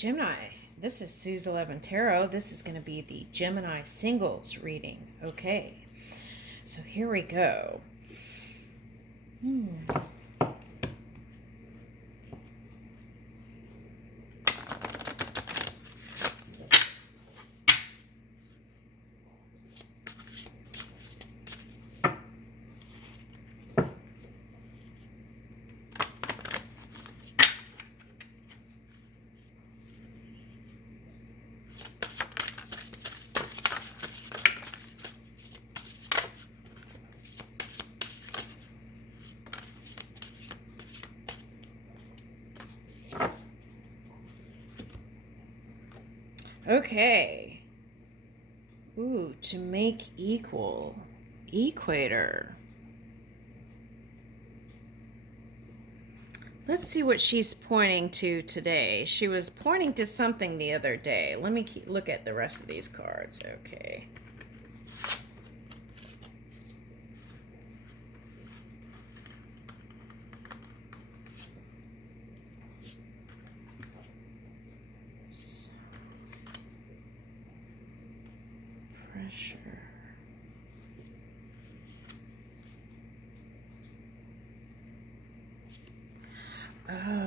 Gemini, this is Sue's 11 Tarot. This is going to be the Gemini singles reading. Okay, so here we go. Okay. Ooh, to make equal. Equator. Let's see what she's pointing to today. She was pointing to something the other day. Let me look at the rest of these cards. Okay. Pressure.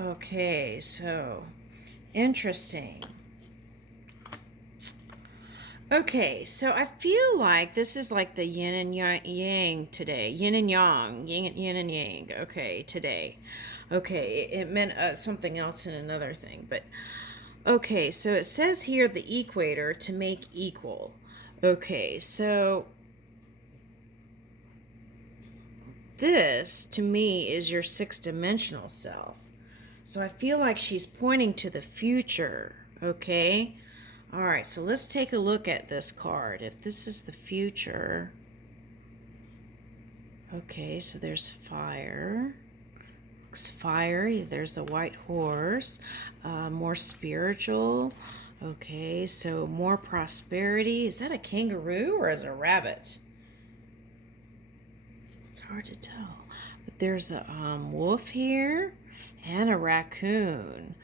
Okay, so interesting. Okay, so I feel like this is like the yin and yang today. Yin and yang. Yin and yang. Okay, today. Okay, it meant something else in another thing. But okay, so it says here the equator to make equal. Okay, so this to me is your six-dimensional self. So I feel like she's pointing to the future. Okay. All right, so let's take a look at this card. If this is the future, okay, so there's fire. Looks fiery. There's a white horse. More spiritual. Okay, so more prosperity. Is that a kangaroo or is it a rabbit? It's hard to tell. But there's a wolf here and a raccoon.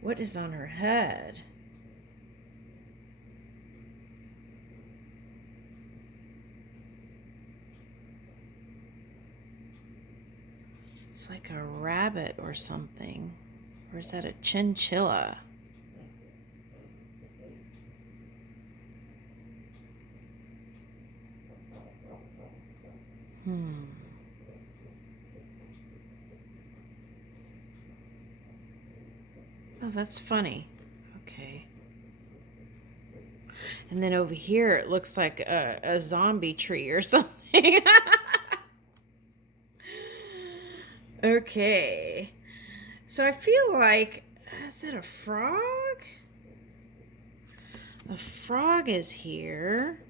What is on her head? It's like a rabbit or something. Or is that a chinchilla? Oh, that's funny. Okay. And then over here, it looks like a zombie tree or something. Okay. So I feel like, is it a frog? A frog is here.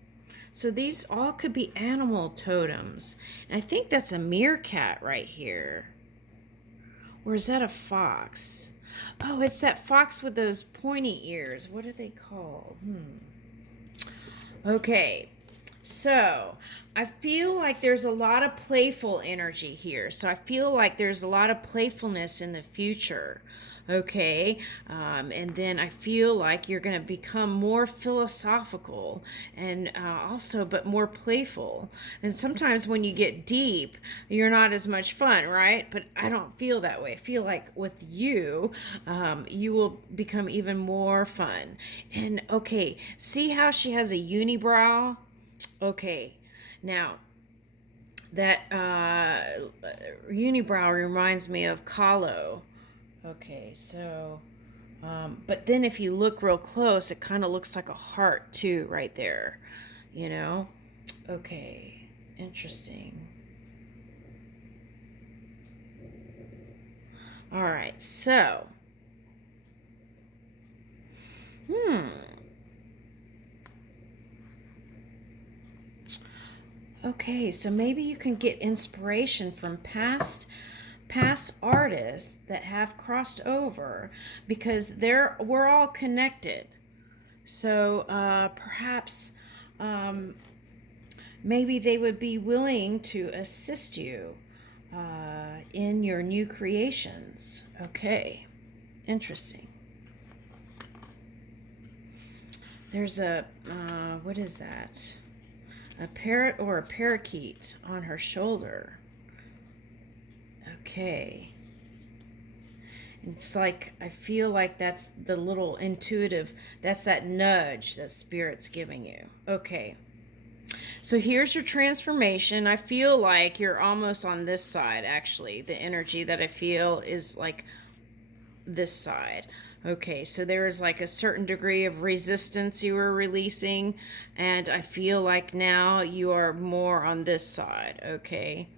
So these all could be animal totems. And I think that's a meerkat right here. Or is that a fox? Oh, it's that fox with those pointy ears. What are they called? Okay, so I feel like there's a lot of playful energy here. So I feel like there's a lot of playfulness in the future. Okay, and then I feel like you're going to become more philosophical and also, but more playful. And sometimes when you get deep, you're not as much fun, right? But I don't feel that way. I feel like with you, you will become even more fun. And okay, see how she has a unibrow? Okay, now that unibrow reminds me of Kahlo. Okay, so, but then if you look real close, it kind of looks like a heart too, right there, you know? Okay, interesting. All right, so, okay, so maybe you can get inspiration from past artists that have crossed over because we're all connected. So perhaps maybe they would be willing to assist you in your new creations. Okay, interesting. There's a, what is that? A parrot or a parakeet on her shoulder. Okay. It's like, I feel like that's the little intuitive, that's that nudge that Spirit's giving you. Okay. So here's your transformation. I feel like you're almost on this side, actually. The energy that I feel is like this side. Okay, so there is like a certain degree of resistance you were releasing, and I feel like now you are more on this side. Okay.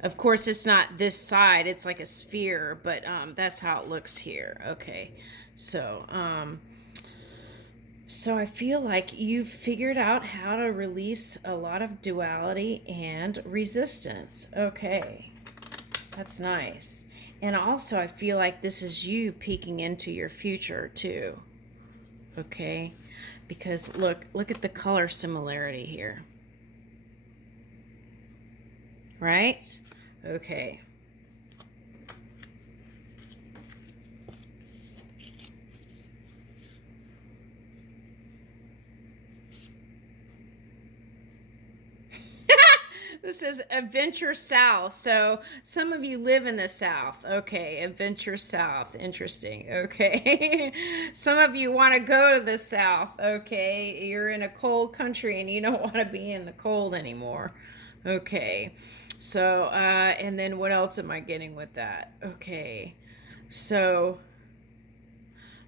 Of course, it's not this side, it's like a sphere, but that's how it looks here. Okay, so so I feel like you've figured out how to release a lot of duality and resistance. Okay, that's nice. And also, I feel like this is you peeking into your future too. Okay, because look at the color similarity here. Right? Okay. This is Adventure South. So some of you live in the South. Okay, Adventure South. Interesting. Okay. Some of you want to go to the South. Okay. You're in a cold country and you don't want to be in the cold anymore. Okay. So, and then what else am I getting with that? Okay. So,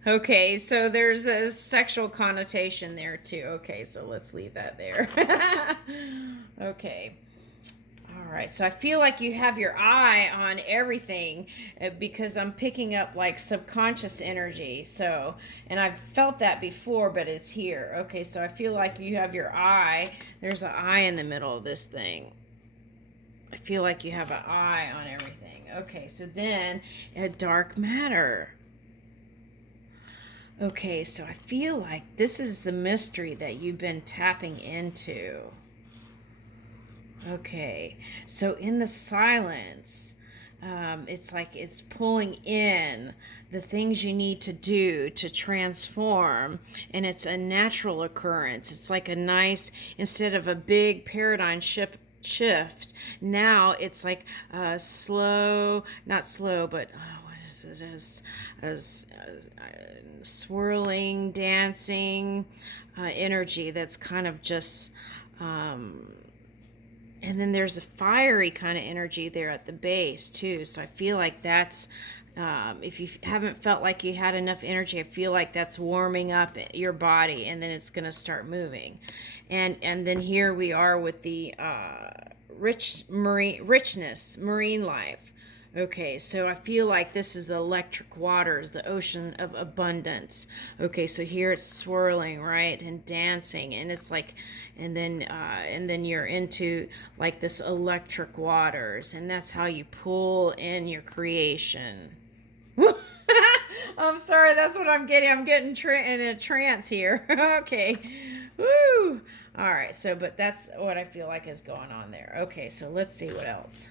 okay, so there's a sexual connotation there too. Okay, so let's leave that there. Okay. All right, so I feel like you have your eye on everything because I'm picking up like subconscious energy. So, and I've felt that before, but it's here. Okay, so I feel like you have your eye. There's an eye in the middle of this thing. I feel like you have an eye on everything. Okay, so then dark matter. Okay, so I feel like this is the mystery that you've been tapping into. Okay, so in the silence, it's like it's pulling in the things you need to do to transform, and it's a natural occurrence. It's like a nice, instead of a big paradigm shift, now it's like slow, not slow, but what is it? As swirling, dancing energy that's kind of just. And then there's a fiery kind of energy there at the base too. So I feel like that's, if you haven't felt like you had enough energy, I feel like that's warming up your body, and then it's going to start moving. And then here we are with the richness, marine life. Okay, so I feel like this is the electric waters, the ocean of abundance. Okay, so here it's swirling, right, and dancing, and it's like, and then you're into like this electric waters, and that's how you pull in your creation. I'm sorry, that's what I'm getting. I'm getting in a trance here. Okay, woo. All right, so but that's what I feel like is going on there. Okay, so let's see what else.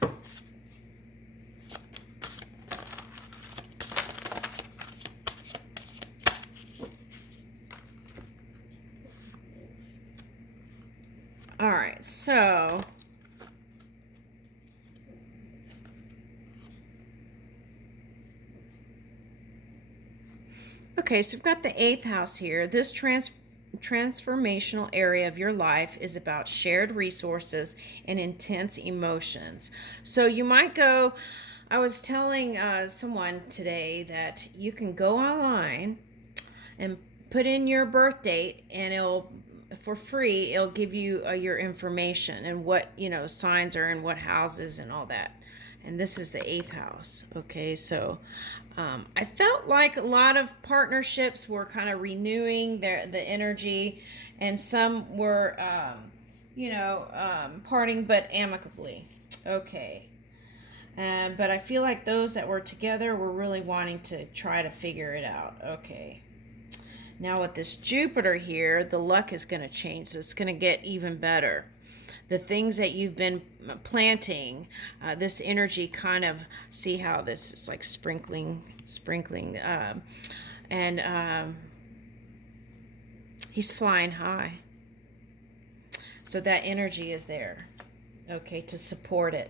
All right, so okay, so we've got the 8th house here. This transformational area of your life is about shared resources and intense emotions. So you might go, I was telling someone today that you can go online and put in your birth date, and it'll for free it'll give you your information and what signs are in what houses and all that. And this is the 8th house. Okay, so I felt like a lot of partnerships were kind of renewing the energy, and some were parting but amicably. Okay. But I feel like those that were together were really wanting to try to figure it out. Okay. Now with this Jupiter here, the luck is going to change, so it's going to get even better. the things that you've been planting, this energy kind of, see how this is like sprinkling, and he's flying high. So that energy is there, okay, to support it.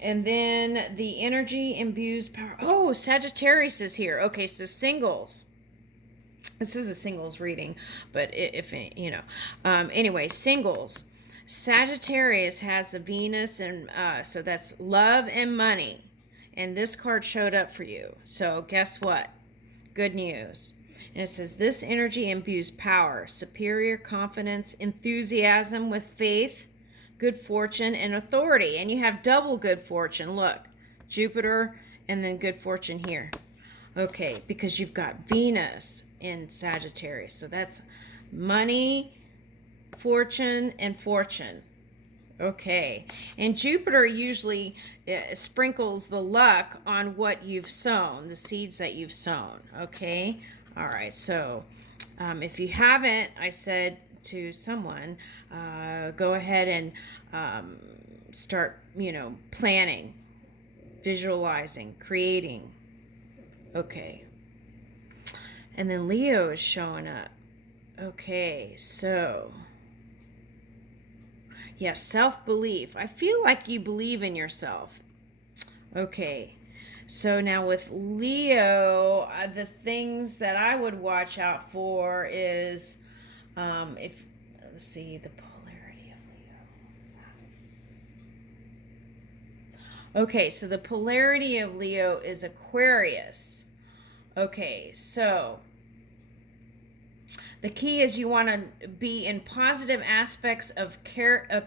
And then the energy imbues power. Oh, Sagittarius is here. Okay, so singles. This is a singles reading, but if you know, anyway, singles. Sagittarius has the Venus, and so that's love and money. And this card showed up for you. So guess what? Good news. And it says this energy imbues power, superior confidence, enthusiasm with faith, good fortune, and authority. And you have double good fortune. Look, Jupiter and then good fortune here. Okay, because you've got Venus in Sagittarius. So that's money, fortune, and fortune. Okay, and Jupiter usually sprinkles the luck on what you've sown, the seeds that you've sown. Okay, all right, so if you haven't, I said to someone, go ahead and start, planning, visualizing, creating. Okay, and then Leo is showing up. Okay, so yeah, self-belief. I feel like you believe in yourself. Okay, so now with Leo, the things that I would watch out for is, if, let's see, the polarity of Leo. Okay, so the polarity of Leo is Aquarius. Okay, so the key is you want to be in positive aspects of care.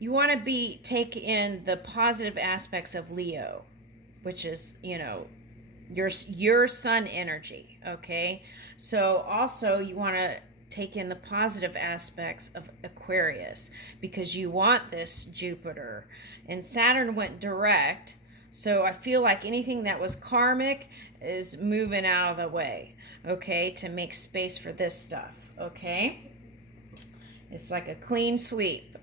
You want to take in the positive aspects of Leo, which is, your sun energy. Okay, so also you want to take in the positive aspects of Aquarius, because you want this Jupiter, and Saturn went direct. So I feel like anything that was karmic is moving out of the way, okay, to make space for this stuff, okay? It's like a clean sweep.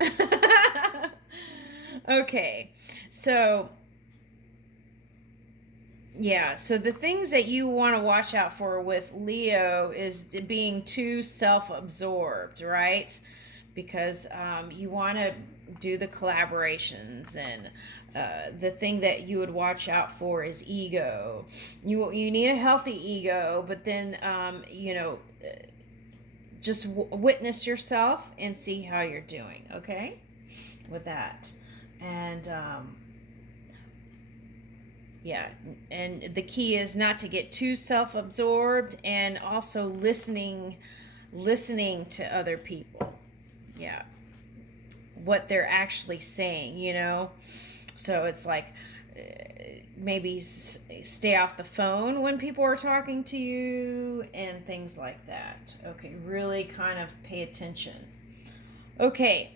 Okay, so yeah, so the things that you want to watch out for with Leo is being too self-absorbed, right? Because you want to do the collaborations, and the thing that you would watch out for is ego. You need a healthy ego, but then just witness yourself and see how you're doing, okay, with that. And yeah, and the key is not to get too self-absorbed, and also listening to other people. Yeah, what they're actually saying. So it's like, maybe stay off the phone when people are talking to you and things like that. Okay, really kind of pay attention. Okay,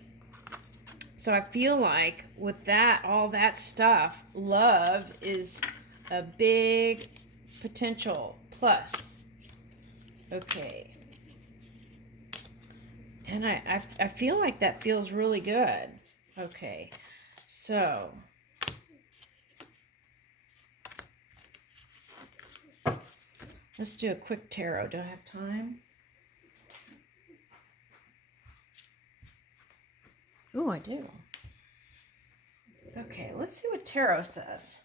so I feel like with that, all that stuff, love is a big potential plus. Okay, and I feel like that feels really good. Okay, so let's do a quick tarot. Do I have time? Oh, I do. Okay, let's see what tarot says.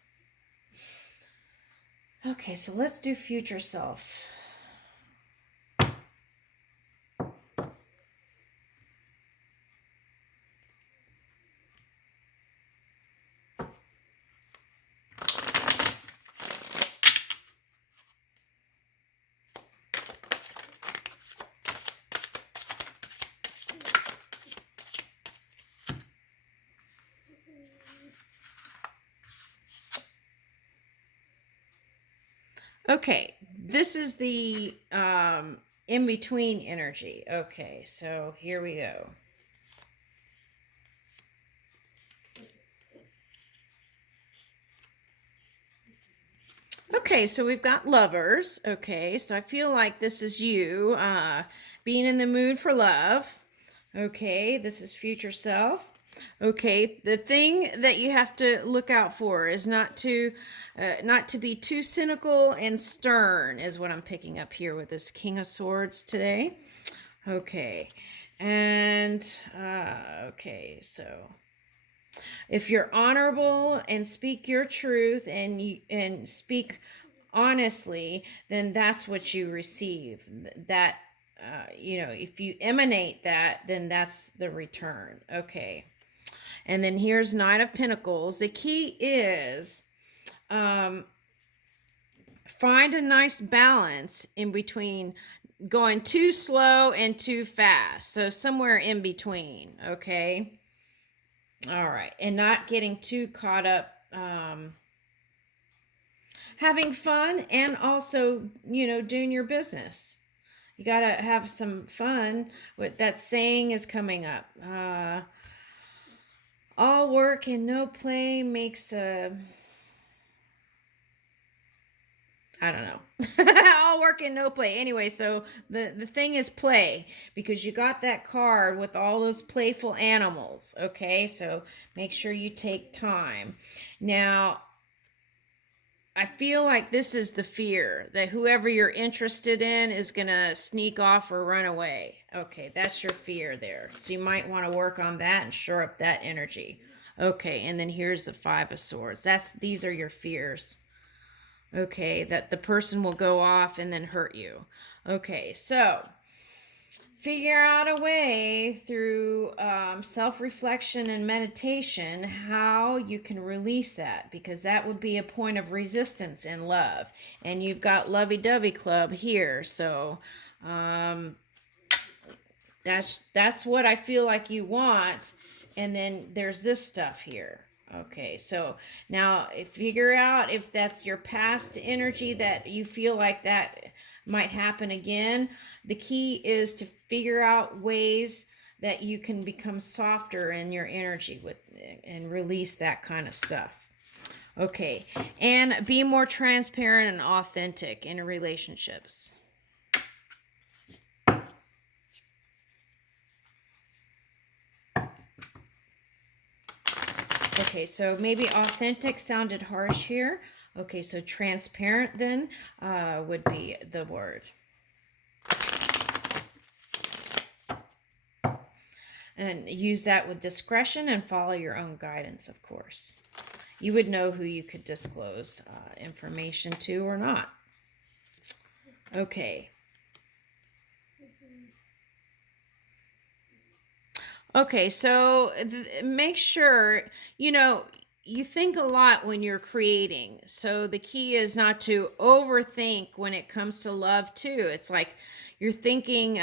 Okay, so let's do future self. Okay, this is the in-between energy. Okay, so here we go. Okay, so we've got lovers. Okay, so I feel like this is you being in the mood for love. Okay, this is future self. Okay, the thing that you have to look out for is not to be too cynical and stern, is what I'm picking up here with this King of Swords today. Okay, and okay, so if you're honorable and speak your truth and speak honestly, then that's what you receive. That if you emanate that, then that's the return. Okay. And then here's Nine of Pentacles. The key is find a nice balance in between going too slow and too fast. So somewhere in between, okay? All right. And not getting too caught up having fun and also, doing your business. You got to have some fun. What that saying is coming up. All work and no play makes a I don't know. All work and no play. Anyway, so the thing is play, because you got that card with all those playful animals. Okay, so make sure you take time. Now, I feel like this is the fear that whoever you're interested in is going to sneak off or run away. Okay, that's your fear there. So you might want to work on that and shore up that energy. Okay, and then here's the Five of Swords. These are your fears. Okay, that the person will go off and then hurt you. Okay, so figure out a way through self-reflection and meditation how you can release that, because that would be a point of resistance in love. And you've got lovey-dovey club here, so that's what I feel like you want. And then there's this stuff here. Okay, so now figure out if that's your past energy that you feel like that might happen again. The key is to figure out ways that you can become softer in your energy with and release that kind of stuff. Okay, and be more transparent and authentic in relationships. Okay, so maybe authentic sounded harsh here. Okay, so transparent then would be the word. And use that with discretion and follow your own guidance, of course. You would know who you could disclose information to or not. Okay. Okay, so make sure, you think a lot when you're creating. So the key is not to overthink when it comes to love, too. It's like you're thinking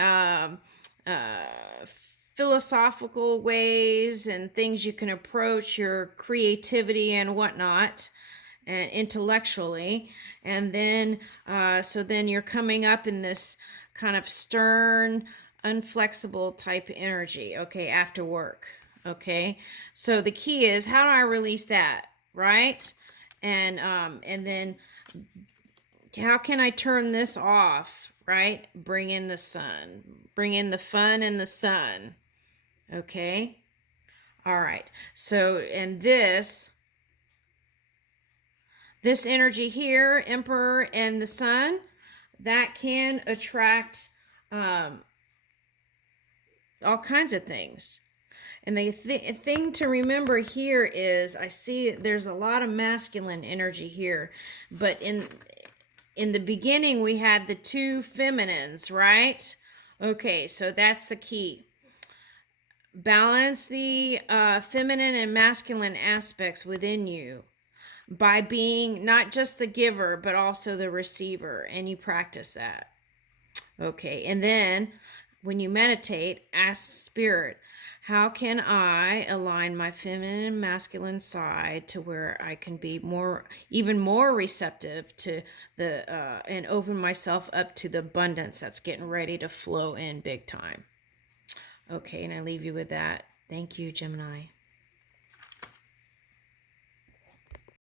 philosophical ways and things you can approach your creativity and whatnot, and intellectually. And then, so then you're coming up in this kind of stern, unflexible type energy, okay, after work. Okay, so the key is, how do I release that, right? And then how can I turn this off, right? Bring in the sun, bring in the fun and the sun. Okay, all right, so and this energy here, Emperor and the Sun, that can attract all kinds of things. And the thing to remember here is, I see there's a lot of masculine energy here, but in the beginning we had the two feminines, right? Okay, so that's the key. Balance the feminine and masculine aspects within you by being not just the giver but also the receiver, and you practice that. Okay, and then when you meditate, ask Spirit, how can I align my feminine and masculine side to where I can be even more receptive to the and open myself up to the abundance that's getting ready to flow in big time. Okay, and I leave you with that. Thank you, Gemini.